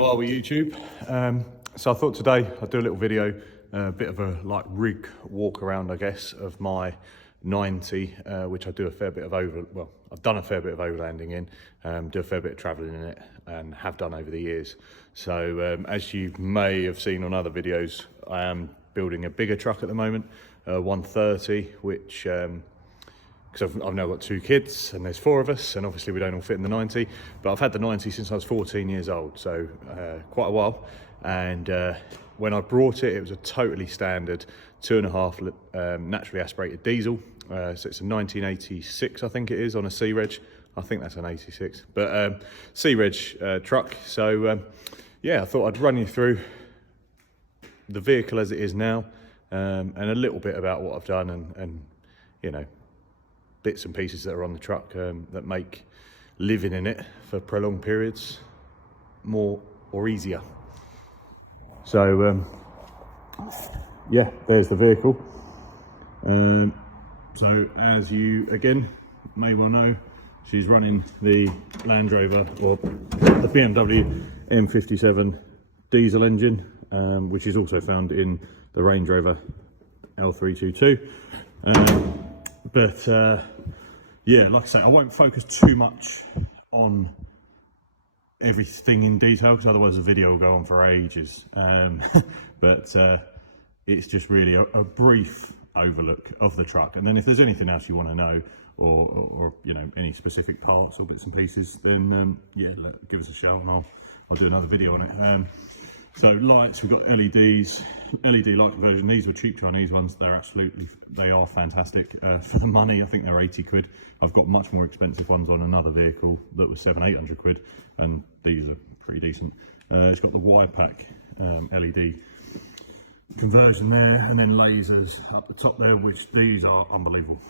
How are we, YouTube? So I thought today I'd do a little video, a bit of a like rig walk around, I guess, of my 90, which I do a fair bit of I've done a fair bit of overlanding in, do a fair bit of travelling in it, and have done over the years. So as you may have seen on other videos, I am building a bigger truck at the moment, 130, which because I've now got 2 kids and there's 4 of us, and obviously we don't all fit in the 90, but I've had the 90 since I was 14 years old, so quite a while. And when I brought it, it was a totally standard 2.5 naturally aspirated diesel. So it's a 1986, I think it is, on a C-Reg. I think that's an 86, but C-Reg truck. So yeah, I thought I'd run you through the vehicle as it is now, and a little bit about what I've done, and you know, bits and pieces that are on the truck that make living in it for prolonged periods more or easier. So yeah, there's the vehicle. So as you again may well know, she's running the Land Rover, or the BMW M57 diesel engine, which is also found in the Range Rover L322. But yeah, like I say, I won't focus too much on everything in detail, because otherwise the video will go on for ages. But it's just really a brief overlook of the truck, and then if there's anything else you want to know, or you know, any specific parts or bits and pieces, then yeah, give us a shout and I'll do another video on it. So lights, we've got LEDs, LED light conversion. These were cheap Chinese ones. They are fantastic for the money. I think they're 80 quid. I've got much more expensive ones on another vehicle that was 700-800 quid, and these are pretty decent. It's got the Y-pack LED conversion there, and then lasers up the top there, which these are unbelievable.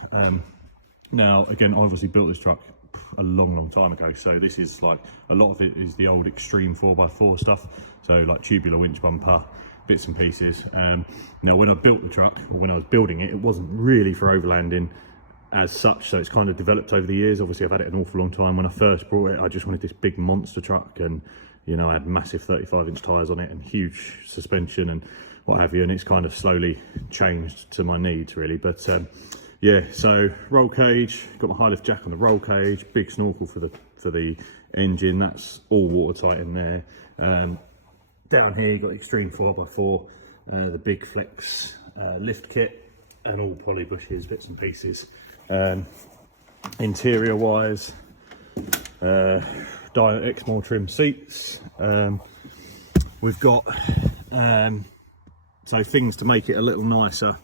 Now again, I obviously built this truck a long time ago, so this is like, a lot of it is the old extreme 4x4 stuff, so like tubular winch bumper bits and pieces. Now when I built the truck, or when I was building it, it wasn't really for overlanding as such, so it's kind of developed over the years. Obviously I've had it an awful long time. When I first brought it, I just wanted this big monster truck, and you know, I had massive 35-inch tires on it and huge suspension and what have you, and it's kind of slowly changed to my needs really. But yeah, so roll cage, got my high lift jack on the roll cage, big snorkel for the engine, that's all watertight in there. Down here you've got the extreme 4x4, the big flex lift kit, and all poly bushes, bits and pieces. Interior wise, Exmoor trim seats. We've got so things to make it a little nicer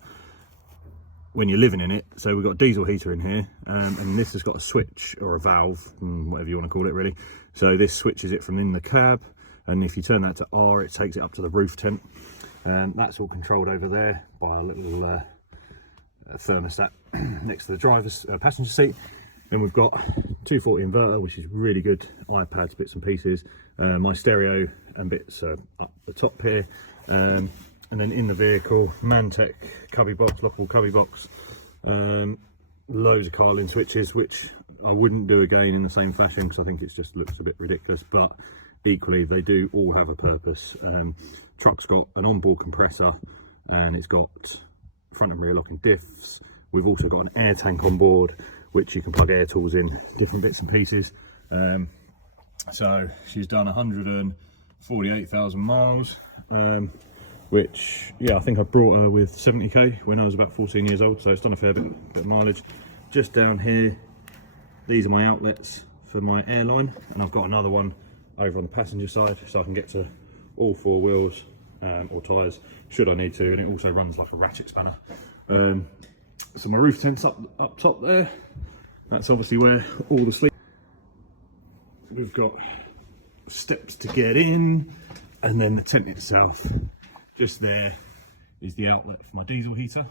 when you're living in it. So we've got a diesel heater in here, and this has got a switch or a valve, whatever you want to call it really. So this switches it from in the cab, and if you turn that to R, it takes it up to the roof tent. That's all controlled over there by a little thermostat next to the driver's passenger seat. Then we've got 240 inverter, which is really good, iPads, bits and pieces, my stereo and bits up the top here. And then in the vehicle, Mantech cubby box, lockable cubby box, loads of Carlin switches, which I wouldn't do again in the same fashion, because I think it just looks a bit ridiculous, but equally they do all have a purpose. Truck's got an onboard compressor, and it's got front and rear locking diffs. We've also got an air tank on board, which you can plug air tools in, different bits and pieces. So she's done 148,000 miles. Which, yeah, I think I brought her with 70k when I was about 14 years old, so it's done a fair bit of mileage. Just down here, these are my outlets for my airline, and I've got another one over on the passenger side, so I can get to all 4 wheels or tyres should I need to, and it also runs like a ratchet spanner. So my roof tent's up top there. That's obviously where all the sleep. We've got steps to get in, and then the tent itself. Just there is the outlet for my diesel heater,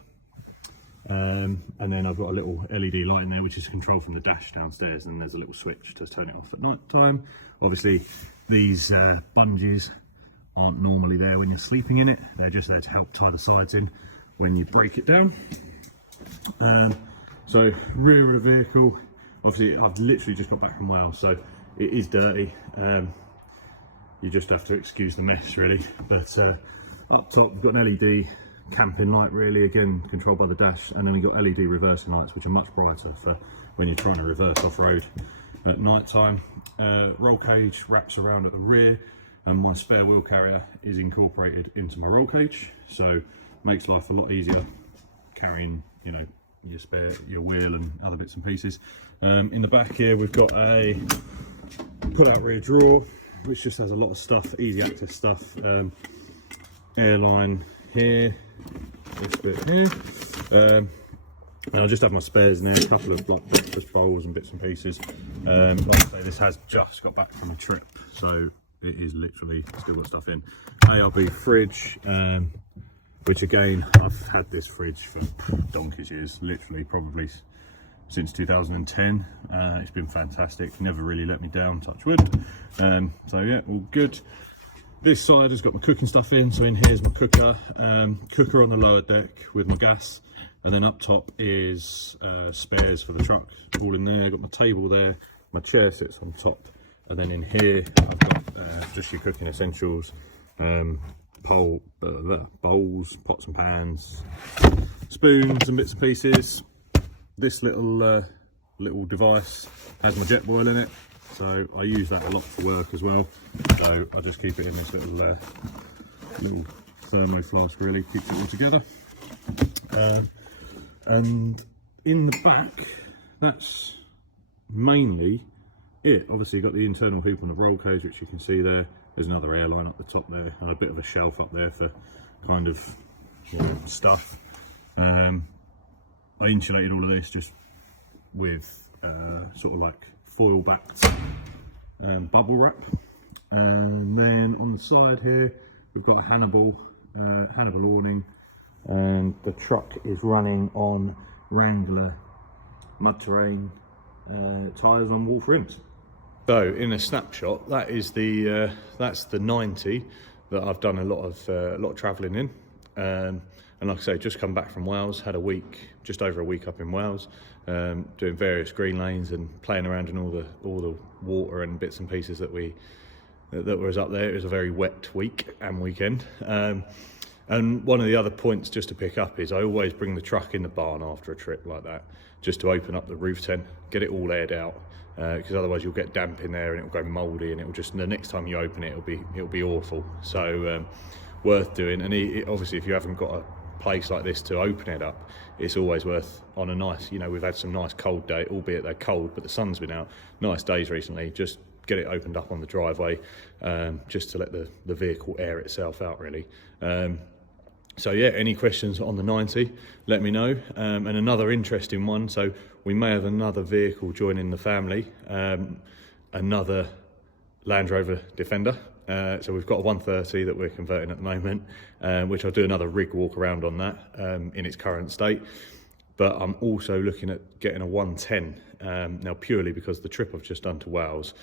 and then I've got a little LED light in there, which is controlled from the dash downstairs, and there's a little switch to turn it off at night time. Obviously these bungees aren't normally there when you're sleeping in it, they're just there to help tie the sides in when you break it down. So rear of the vehicle, obviously I've literally just got back from Wales, so it is dirty. you just have to excuse the mess really. But up top we've got an LED camping light, really, again controlled by the dash, and then we've got LED reversing lights which are much brighter for when you're trying to reverse off-road at night time. Roll cage wraps around at the rear, and my spare wheel carrier is incorporated into my roll cage, so makes life a lot easier carrying, you know, your wheel and other bits and pieces. In the back here we've got a pull-out rear drawer which just has a lot of stuff, easy access stuff. Airline here, this bit here, and I just have my spares in there, a couple of like breakfast bowls and bits and pieces. Like I say, this has just got back from a trip, so it is literally still got stuff in. ARB fridge, which again, I've had this fridge for donkey's years, literally probably since 2010. It's been fantastic, never really let me down, touch wood. So yeah, all good. This side has got my cooking stuff in, so in here's my cooker, cooker on the lower deck with my gas, and then up top is spares for the truck, all in there. Got my table there, my chair sits on top, and then in here I've got just your cooking essentials, bowls, pots and pans, spoons and bits and pieces. This little device has my jet boil in it, so I use that a lot for work as well. So I just keep it in this little thermo flask, really keeps it all together. And in the back, that's mainly it. Obviously got the internal hoop on the roll cage, which you can see there. There's another airline up the top there, and a bit of a shelf up there for kind of, you know, stuff. I insulated all of this just with sort of like foil backed bubble wrap. And then on the side here we've got a Hannibal awning, and the truck is running on Wrangler mud terrain tyres on Wolf rims. So in a snapshot, that is that's the 90 that I've done a lot of travelling in. And like I say, just come back from Wales, had a week, just over a week up in Wales, doing various green lanes and playing around in all the water and bits and pieces that was up there. It was a very wet week and weekend. And one of the other points just to pick up is I always bring the truck in the barn after a trip like that, just to open up the roof tent, get it all aired out, because otherwise you'll get damp in there and it'll go mouldy, and it'll just, the next time you open it, it'll be awful. So worth doing. And obviously if you haven't got a place like this to open it up, it's always worth, on a nice, you know, we've had some nice cold day, albeit they're cold, but the sun's been out, nice days recently, just get it opened up on the driveway, just to let the vehicle air itself out, really. So yeah, any questions on the 90, let me know. And another interesting one, so we may have another vehicle joining the family, another Land Rover Defender. So we've got a 130 that we're converting at the moment, which I'll do another rig walk around on that in its current state. But I'm also looking at getting a 110, now purely because the trip I've just done to Wales,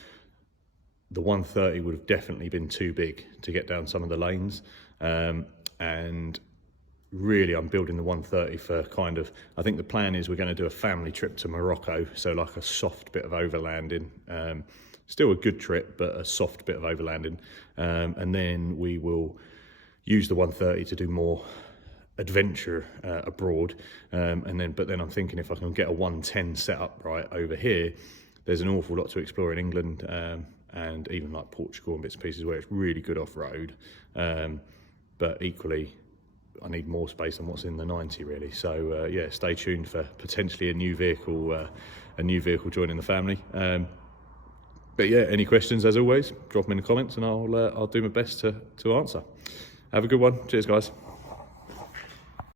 the 130 would have definitely been too big to get down some of the lanes. And really I'm building the 130 for kind of, I think the plan is we're going to do a family trip to Morocco, so like a soft bit of overlanding, still a good trip but a soft bit of overlanding, and then we will use the 130 to do more adventure abroad, but then I'm thinking if I can get a 110 set up right over here, there's an awful lot to explore in England, and even like Portugal and bits and pieces where it's really good off-road. But equally, I need more space than what's in the 90, really. So yeah, stay tuned for potentially a new vehicle joining the family. But yeah, any questions, as always, drop them in the comments and I'll do my best to answer. Have a good one. Cheers, guys.